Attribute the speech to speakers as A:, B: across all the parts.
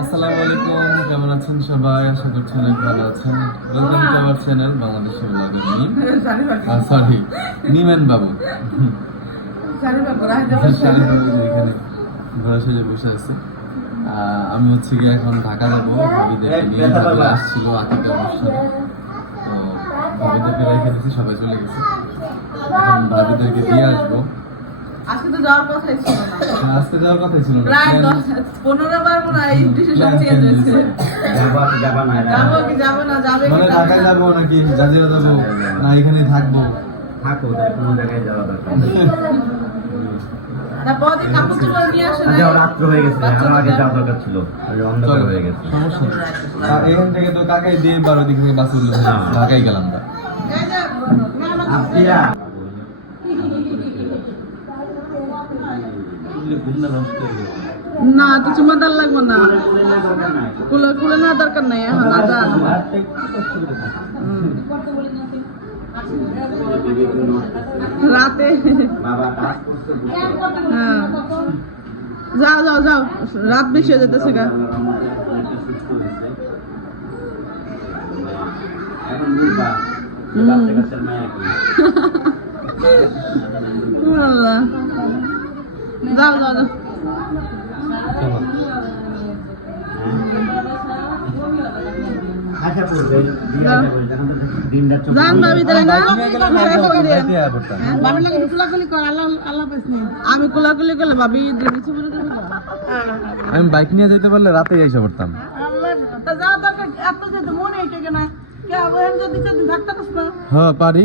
A: আসসালামু আলাইকুম কেমন আছেন সবাই? আশা করছি অনেক ভালো আছেন। Welcome to our channel Bangladeshi blogger Mim sorry নিমেন বাবু। বাবু এখানে ঘরে সেজে বসে আছে। আমি হচ্ছে গিয়ে এখন ঢাকা যাব। ভাবিদের নিয়ে ভাবি আসছিল আকিকা অনুষ্ঠানে তো ভাবিদেরকে রেখে দিচ্ছি সবাই চলে গেছে। এখন ভাবিদেরকে দিয়ে আসব।
B: আজকে তো যাওয়ার কথাই ছিল না
A: আজকে যাওয়ার কথাই ছিল না
B: প্রায়
A: Plan-
B: দশ পনেরো বার মনে হয় ডিসিশন চেঞ্জ হয়েছে
A: হয়েছে।
C: যাবা কি যাবা না
B: যাব কি যাব না যাবে কি
A: মানে ঢাকায় যাব নাকি জাজিরা যাব না এখানে থাকব
C: থাকো কোনো জায়গায় যাওয়া দরকার আচ্ছা, হয়ে হয়ে
A: এখান থেকে তো কাকাই দিয়ে বারো দিক বাস উঠল
C: হ্যাঁ।
A: ঢাকায় গেলাম না
B: এই যে, মেহমান
C: আপিয়া
B: না তো চুমাদার লাগবে না কুলে কুলে না দরকার নাই এখন যা রাতে
C: বাবা কাজ করছে বুঝতে
B: হ্যাঁ যাও যাও যাও রাত বেশি হয়ে যেতেছে গা
C: এখন বুঝবা যে
B: হুম।
C: বাচ্চা কাচ্চার মায়া কি
B: আল্লাহ যাও যাও যাও আমি কুলাকুলি করলে ভাবি দিদি বলে দেবো।
A: আমি বাইক নিয়ে যেতে পারলে রাতে এসে পড়তাম।
B: মনে
A: হ্যাঁ পারি।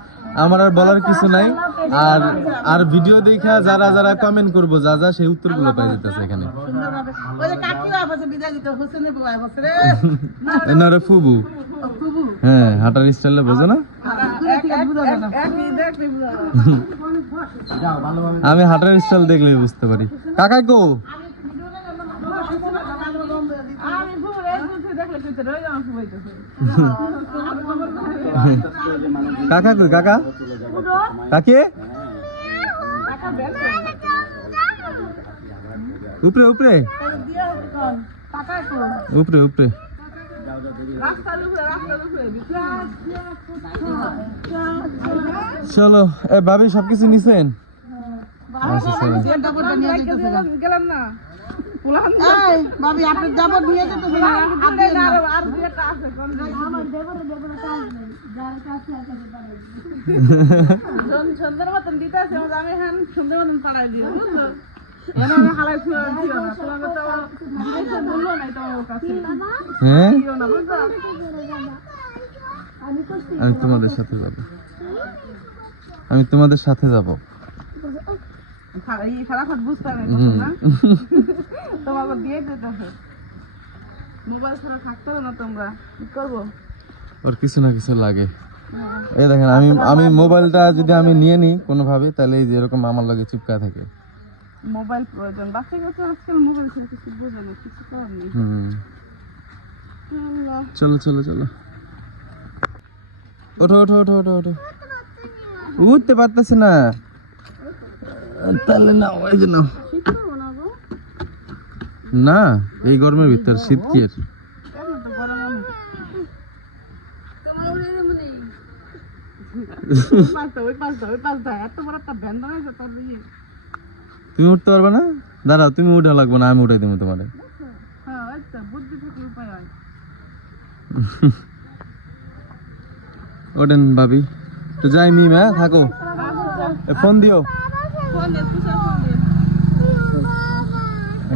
B: আমার আর
A: বলার কিছু নাই। আর আর ভিডিও দেখা যারা যারা কমেন্ট করব যা যা সেই উত্তরগুলো পাই যেতেছে এখানে। না রে ফুবু। হ্যাঁ হাঁটার স্টাইলে বোঝো না? আমি হাঁটার স্টাইল দেখলেই বুঝতে পারি। কাকাই কো
B: আমি ভুল এই বুঝে দেখলে তুই রয়ে যাও শুবাইতেছে
A: কাকা কই, কাকা? কাকে? উপরে উপরে। উপরে উপরে। চলো, এ ভাবি সবকিছু নিছেন? আচ্ছা
B: গেলাম না। এই ভাবি আপনি যাব নিয়ে যেতে আপনি আর আর দুইটা আছে কোন আমার দেবর দেবর কাজ নেই যার কাছে আছে জন সুন্দর মতন দিতে আছে আমি হ্যাঁ সুন্দর মতন পাড়াই আমি তো
A: হ্যাঁ?
B: দিও না বুঝছ
A: আমি তোমাদের সাথে যাব। আমি তোমাদের সাথে যাব।
B: সারাক্ষণ বুঝতে হবে না? তোমাকে দিয়ে দিতে হবে। মোবাইল ছাড়া থাকতে হবে না তোমরা। কি করব?
A: ওর কিছু না কিছু লাগে। এই দেখেন আমি আমি মোবাইলটা যদি আমি নিয়ে নিই কোনোভাবে তাহলে এই যে এরকম আমার লগে চিপকা থাকে।
B: মোবাইল প্রয়োজন। বাচ্চা কাছে আজকাল মোবাইল ছেড়ে কিছু বোঝে না কিছু করার নেই।
A: হুম। চলো চলো চলো। ওঠো ওঠো ওঠো ওঠো ওঠো। উঠতে পারতেছে না। তাহলে না, ওই যে নাও
B: শীত করব না,
A: এই গরমের ভিতর শীত কি
B: দিকে
A: তুমি উঠতে পারবে না? দাঁড়াও, তুমি উঠা লাগবে না, আমি উঠাই দেবো তোমার। ওঠেন ভাবি। তো যাই মিম হ্যাঁ থাকো। ফোন দিও।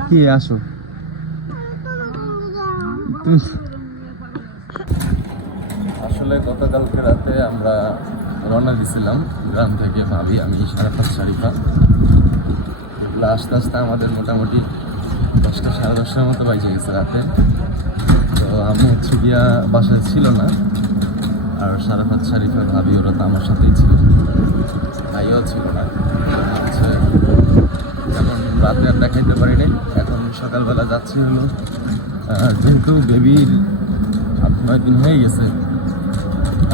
A: কি আসো? আসলে গতকালকে রাতে আমরা রওনা দিছিলাম গ্রাম থেকে ভাবি, আমি সারাফাত শারিফা। এগুলো আস্তে আস্তে আমাদের মোটামুটি দশটা, সাড়ে দশটার মতো বাজে গেছে রাতে। তো আমি হচ্ছে গিয়া বাসায় ছিল না, আর সারাফাত শারিফা ভাবি ওরা তো আমার সাথেই ছিল। ভাইও ছিল না। রাতে আর দেখাইতে পারি নাই। এখন সকালবেলা যাচ্ছি হলো। যেহেতু বেবির আট নয় দিন হয়ে গেছে,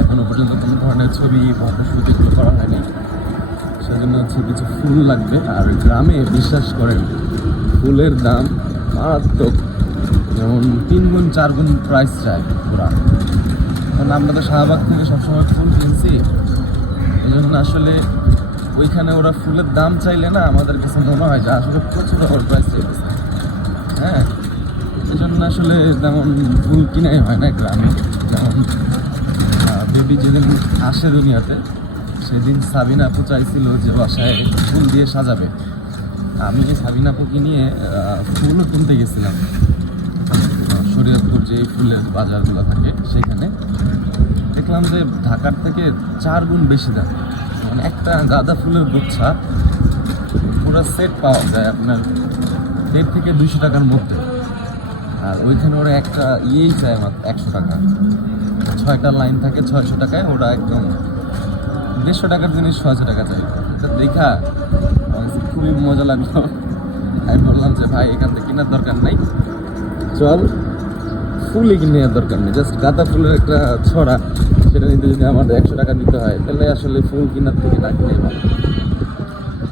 A: এখনও পর্যন্ত কোনো ধরনের ছবি ফটো শুটিং করা হয়নি। সেজন্য হচ্ছে কিছু ফুল লাগবে। আর গ্রামে বিশ্বাস করেন, ফুলের দাম মারাত্মক। যেমন তিন গুণ, চার গুণ প্রাইস চায় পুরা। কারণ আমরা তো শাহবাগ থেকে সবসময় ফুল কিনছি। এই জন্য আসলে ওইখানে ওরা ফুলের দাম চাইলে না আমাদের কাছে মনে হয় যে আসলে প্রচুর ওভার প্রাইস হ্যাঁ? এই জন্য আসলে তেমন ফুল কিনাই হয় না গ্রামে, যেমন বেবি যেদিন আসে দুনিয়াতে, সেদিন সাবিনা আপু চাইছিল যে বাসায় ফুল দিয়ে সাজাবে। আমি সাবিনা আপুকে নিয়ে ফুলও কিনতে গেছিলাম। শরীয়তপুর যে ফুলের বাজারগুলো থাকে, সেখানে। দেখলাম যে ঢাকার থেকে চার গুণ বেশি দাম। একটা গাঁদা ফুলের গুচ্ছা, পুরো সেট পাওয়া যায় আপনার দেড় থেকে দুইশো টাকার মধ্যে। আর ওইখানে ওরা একটা ইয়েই চায় মাত্র একশো টাকা। ছয়টা লাইন থাকে ছয়শো টাকায়, ওরা একদম দেড়শো টাকার জিনিস ছয়শো টাকা চাই এটা দেখা। খুবই মজা লাগল। আমি বললাম যে, ভাই, এখান থেকে কেনার দরকার নাই। চল। ফুলই কিনে নেওয়ার দরকার নেই। জাস্ট গাঁদা ফুলের একটা ছড়া, সেটা নিতে যদি আমাদের একশো টাকা দিতে হয়, তাহলে আসলে ফুল কেনার থেকে না কিনে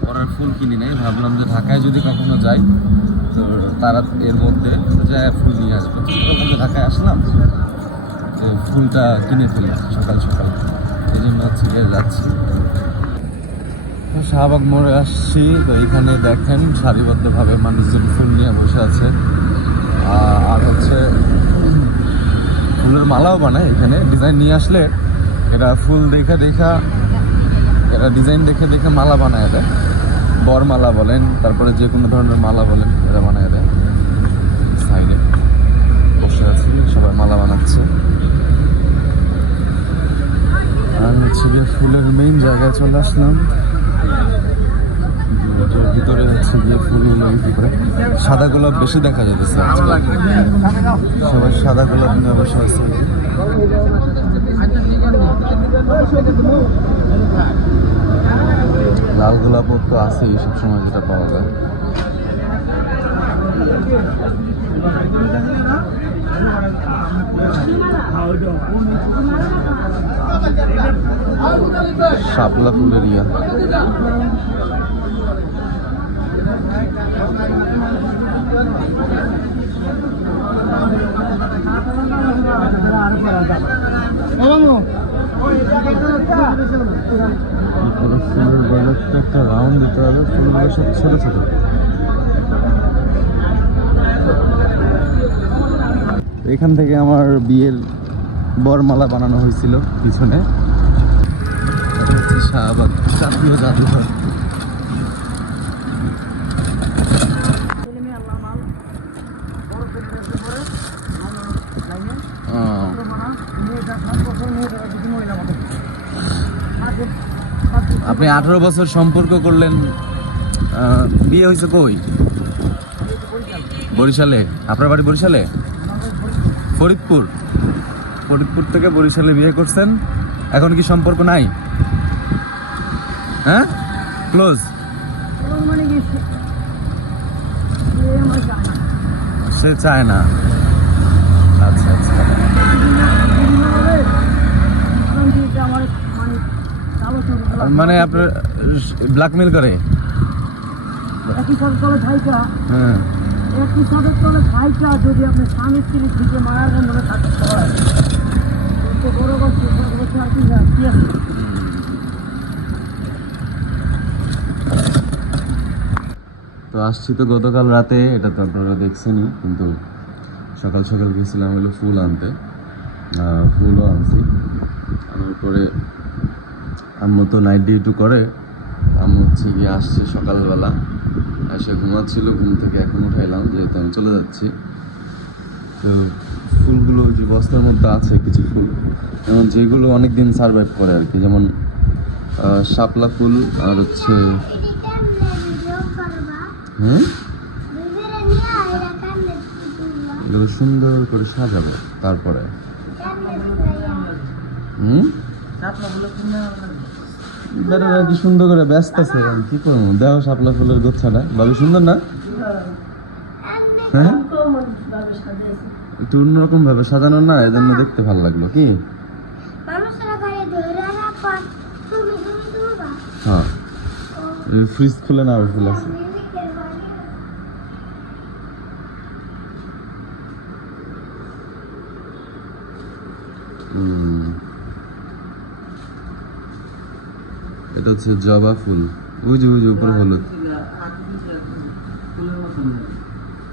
A: পরের ফুল কিনি নেই, ভাবলাম যে ঢাকায় যদি কখনো যাই, তো তারা এর মধ্যে যায় ফুল নিয়ে আসবে। তখন ঢাকায় আসলাম যে ফুলটা কিনে ফেলি সকাল সকাল। এই জন্য হচ্ছে যাচ্ছি। শাহবাগ মোড়ে আসছি, তো এখানে দেখেন সারিবদ্ধভাবে মানুষজন ফুল নিয়ে বসে আছে। আর হচ্ছে ফুলের মালাও বানায় এখানে। ডিজাইন নিয়ে আসলে এরা ফুল দেখা দেখা, এরা ডিজাইন দেখে দেখে মালা বানায় দেয়। বর মালা বলেন, তারপরে যে কোনো ধরনের মালা বলেন, এরা বানায় দেয়। সাইডে বসে আছি, সবাই মালা বানাচ্ছে। আর হচ্ছে গিয়ে ফুলের মেইন জায়গায় চলে আসলাম। ভিতরে হচ্ছে গিয়ে ফুলগুলো বিক্রি করে সাদা গোলাপ বেশি দেখা যেতেছে। সবাই সাদা গোলাপ নিয়ে বসে আছে। লাল গোলাপও তো আছেই সবসময় যেটা পাওয়া যায়। শাপলা ফুলের ইয়া। একটা রাউন্ড এখান থেকে আমার বিয়ের বরমালা বানানো হয়েছিল পিছনে। শাহবাগ জাতীয় জাদুঘর। আপনি আঠারো বছর সম্পর্ক করলেন বিয়ে হয়েছে কই? বরিশালে? আপনার বাড়ি বরিশালে? ফরিদপুর। ফরিদপুর থেকে বরিশালে বিয়ে করছেন, এখন কি সম্পর্ক নাই? হ্যাঁ? ক্লোজ? সে চায় না। আচ্ছা আচ্ছা। মানে আপনার ব্ল্যাকমেল করে।
B: একই সাথে চলে ভাইটা।
A: হ্যাঁ।
B: একই সাথে চলে ভাইটা যদি আপনি স্বামী স্ত্রী দিকে মারার থাকতে হয় তো বড় কথা আর কি আছে?
A: তো আসছি তো গতকাল রাতে এটা তো আপনারা দেখছেনই কিন্তু সকাল সকাল গেছিলাম হলো ফুল আনতে। ফুলও আনছি। আনার পরে আম্মু তো নাইট ডিউটি করে। আম্মু হচ্ছে গিয়ে আসছে সকালবেলা। এসে ঘুমাচ্ছিল, ঘুম থেকে এখন উঠাইলাম, যেহেতু আমি চলে যাচ্ছি। তো ফুলগুলো যে বস্তার মধ্যে আছে, কিছু ফুল। যেমন যেগুলো অনেক দিন সার্ভাইভ করে আর কি। যেমন শাপলা ফুল আর হচ্ছে হুম এগুলো সুন্দর করে সাজাবো তারপরে। হুম? বেটারা কি সুন্দর করে ব্যস্ত আছে এখন? কি করব? দেহ শাপলা ফুলের গোচ্ছাটা। ভাবি সুন্দর না? হ্যাঁ? একটু অন্যরকম ভাবে সাজানো না? এজন্য দেখতে ভালো লাগল, কি? হ্যাঁ। ফ্রিজ খুলে না ফুল আছে হুম। এটা হচ্ছে জবা ফুল। বুঝি বুঝি, উপরে হলুদ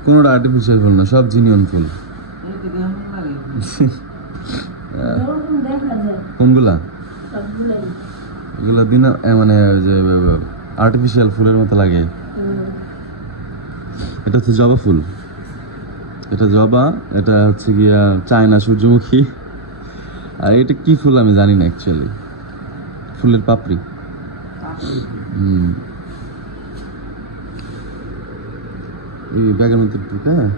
A: কোনোটা আর্টিফিশিয়াল ফুল না, সব জিনিয়ন ফুল। কোনগুলা? এগুলো দিন মানে যে আর্টিফিশিয়াল ফুলের মতো লাগে। এটা হচ্ছে জবা ফুল। এটা জবা, এটা হচ্ছে গিয়া চায়না সূর্যমুখী। আর এটা কি ফুল আমি জানি না অ্যাকচুয়ালি ফুলের পাপড়ি। এই ব্যাগের মধ্যে ঢুক হ্যাঁ?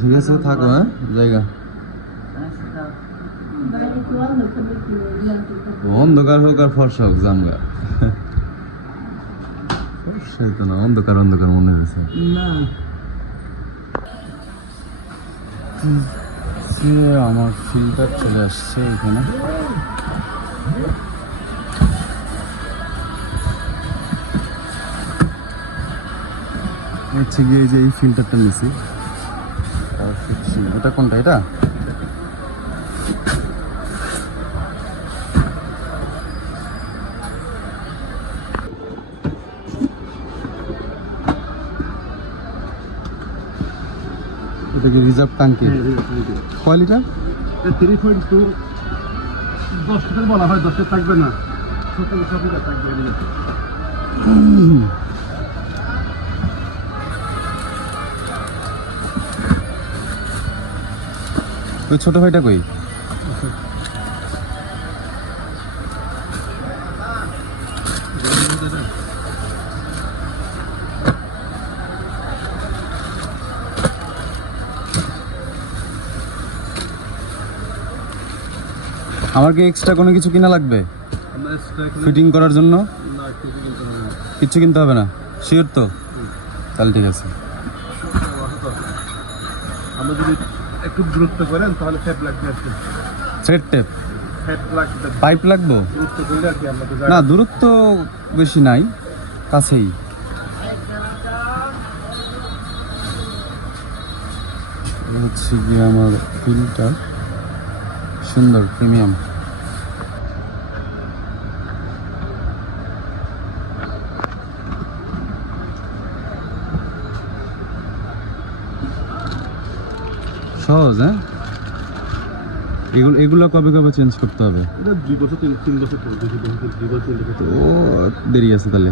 A: ঠিক আছে থাকো হ্যাঁ? জায়গা। অন্ধকার হোক আর ফর্সা হোক জামগা ফর্সাই তো না অন্ধকার অন্ধকার মনে হয়েছে।
C: না।
A: আমার ফিল্টার চলে আসছে এখানে। হচ্ছে গিয়ে যে এই ফিল্টারটা নিছি। এটা কোনটা এটা? এটা কি রিজার্ভ ট্যাঙ্কি কয় লিটার?
C: থ্রি পয়েন্ট টু দশ লিটার বলা হয় দশটা থাকবে না। সতেরো থাকবে।
A: ওই ছোট ভাইটা কই? আমার কি এক্সট্রা কোনো কিছু কিনা লাগবে? ফিটিং করার জন্য। কিচ্ছু কিনতে হবে না? শিওর তো? তাহলে ঠিক আছে।
C: আমরা যদি একটু দূরত্ব করেন তাহলে ফ্যাট লাগবে আর কি।
A: সেট টেপ পাইপ লাগবো। না দূরত্ব বেশি নাই কাছেই। হচ্ছে গিয়ে আমার ফিল্ডটা সুন্দর প্রিমিয়াম সহজ হ্যাঁ? এগুলো এগুলো কবে কবে চেঞ্জ করতে হবে?
C: এটা দুই বছর তিন তিন বছর
A: দেরি আছে তাহলে।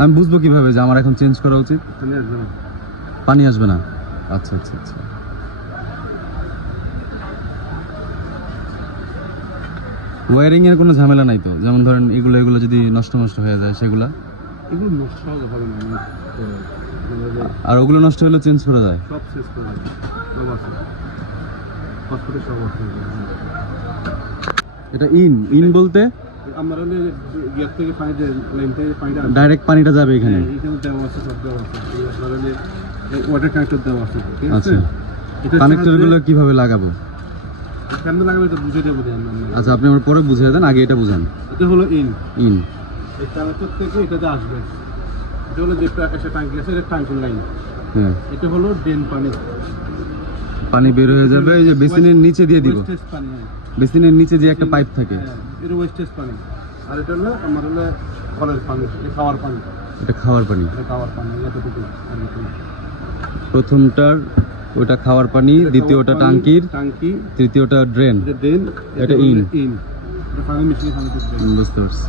A: আমি বুঝব কীভাবে যে আমার এখন চেঞ্জ করা উচিত। পানি আসবে না। আচ্ছা আচ্ছা আচ্ছা। ওয়ারিং এর কোনো ঝামেলা নাই তো? যেমন ধরেন এগুলো এগুলো যদি নষ্ট নষ্ট হয়ে যায় সেগুলা?
C: এগুলো নষ্ট হবে হবে না
A: আর ওগুলো নষ্ট হলে চেঞ্জ করা যায়
C: সব শেষ করে দেবে সব আছে। হসপিটাল সব আছে।
A: এটা ইন ইন বলতে?
C: আমরা হলে থেকে পানি লাইন থেকে পানিটা
A: ডাইরেক্ট পানিটা যাবে এখানে।
C: হ্যাঁ, এখানে দেওয়া আছে সব দেওয়া আছে। এই আপনার হলে ওয়াটার কানেক্টর দেওয়া আছে ঠিক আছে?
A: আচ্ছা।
C: এটা
A: কানেক্টরগুলো কীভাবে লাগাবো?
C: কেমন লাগাবে এটা বুঝে দেবো
A: আচ্ছা আপনি আমার পরে বুঝিয়ে দেন আগে এটা বুঝান।
C: এটা হলো ইন।
A: ইন।
C: এটাতে আসবে এটা হলো যে আকাশে আছে এটা লাইন
A: হ্যাঁ
C: এটা হলো ড্রেন পানি
A: পানি বের হয়ে যাবে এই যে বেসিনের নিচে দিয়ে দিব
C: পানি।
A: বেসিনের নিচে যে একটা পাইপ থাকে
C: এটা ওয়েস্টেজ পানি আর এটা হলো আমার হলো কলের পানি এটা খাওয়ার পানি
A: এটা খাওয়ার পানি
C: এটা খাওয়ার পানি এতটুকু
A: প্রথমটার ওটা খাওয়ার পানি দ্বিতীয়টা টাঙ্কির
C: টাঙ্কি
A: তৃতীয়টা ড্রেন
C: ড্রেন
A: এটা।
C: ইন
A: বুঝতে পারছি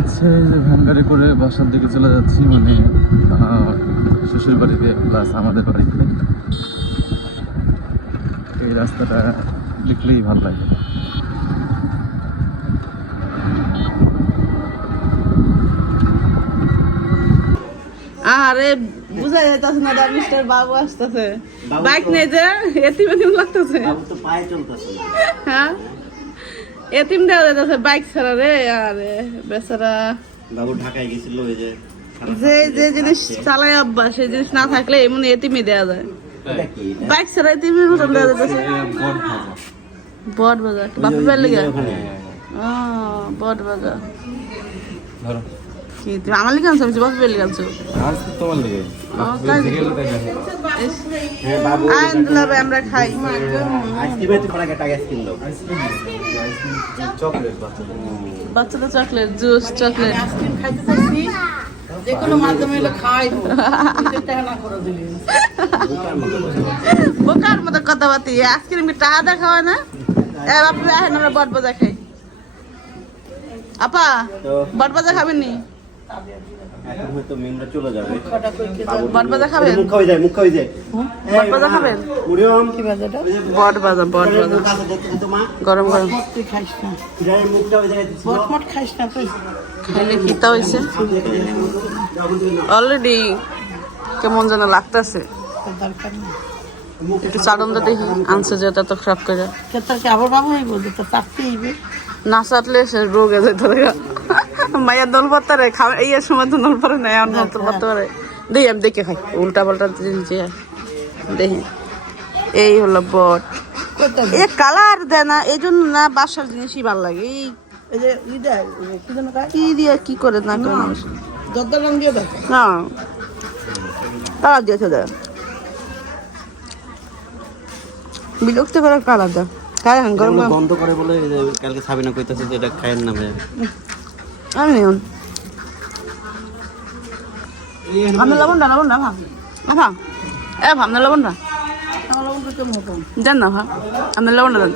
A: হচ্ছে যে ভ্যান গাড়ি করে বাসার দিকে চলে যাচ্ছি মানে শ্বশুর বাড়িতে প্লাস আমাদের বাড়িতে। এই রাস্তাটা দেখলেই ভালো লাগে।
B: আরে বুঝা যাইতাছে না দাদা মিস্টার বাবু আসতেছে। বাইক নিয়ে যে এতিম লাগতেছে।
D: বাবু তো পায়ে চলতেছে।
B: হ্যাঁ? এতিম দেওয়া যাইতাছে বাইক ছাড়া রে আরে বেচারা।
D: বাবু ঢাকায় গেছিল ওই যে
B: যে যে জিনিস চালায় অভ্যাস সেই জিনিস না থাকলে এমন এতিমই দেওয়া যায়? বাইক ছাড়া এতিমের মতন দেওয়া
A: ভাজা
B: বট বাজার। বাপের বাড়ি লেগে। বট বাজার।
A: ধরো।
B: কি তুমি আমার লিখে আনছো? আমি বাপের বাড়ি লিখে আনছো
A: তোমার লেগে
B: আমরা খাই।
A: চকলেট বাচ্চা।
B: বাচ্চাদের চকলেট জুস চকলেট।
E: যে কোনো মাধ্যমে খাই।
B: বোকার মতো কথা। বাতি আইসক্রিম কি টাকা দেখা হয় না? আহেন আমরা বট বাজা খাই। আপা বট বাজা খাবেন নি
D: হয়তো মেমরা চলে যাবে।
B: বট খাবেন?
D: মুখ হয়ে যায় মুখ হয়ে যায়।
B: বট খাবেন?
D: মুড়িয়ম
E: কি বাজাটা
B: বট বাজা বট বাজা
D: মুখ আছে দেখতে তো মা
B: গরম গরম।
E: খাইস না।
D: যাই মুখটা ওই জায়গায় দিছিল
E: বটমট খাইস না তুই।
B: খাইলে খিতা হয়েছে অলরেডি কেমন যেন লাগতেছে।
E: দরকার নেই।
B: একটু চাটনটা দেখি আনছে যে তত সব করে।
E: তোর কি আবার বাবু হইব? হইবে?
B: না চাটলে সে রোগে যেতে দেখা। মাইয়া দল পাত্তা রে খাওয়া এই সময় তো দল পারে না এমন দল পাত্তা পারে। দেখি আমি দেখে খাই। উল্টা পাল্টা জিনিস দেখি। এই হলো বট। এ কালার দেয় না এই জন্য না বাসার জিনিসই ভালো লাগে। এই
E: কি
B: দিয়ে কি করে না না কালার দিয়েছে দেয়। বিরক্ত করে কালার দেয়। গরম
D: বন্ধ করে বলে কালকে সাবিনা কইতাছে যে এটা খায়ের নামে
B: আমি নিউন আমি লবণ না লবণ না ভাব ভা এ ভাব। না লবণ না
E: আমার লবণ তো কেমন হতো
B: দেন না ভা আমি লবণ না দেন